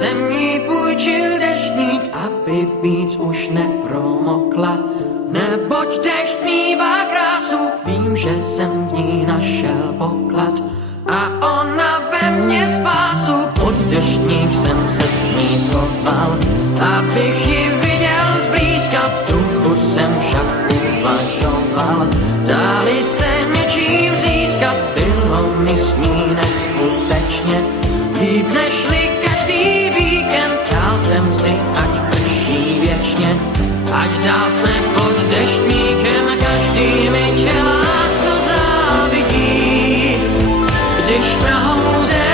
jsem jí půjčil deštník, aby víc už nepromokla. Neboť déšť mívá krásu, vím, že jsem v ní našel poklad. A ona ve mně spásu, pod deštník jsem se s ní schoval. Abych ji viděl zblízka, v duchu jsem však uvažoval. Dali se něčím získat, bylo mi s ní neskutečně. Líp nežli každý víkend, přál jsem si, ať prší věčně. Ať dál jsme pod deštníkem, každý mi čelásko závidí. Když Prahou jde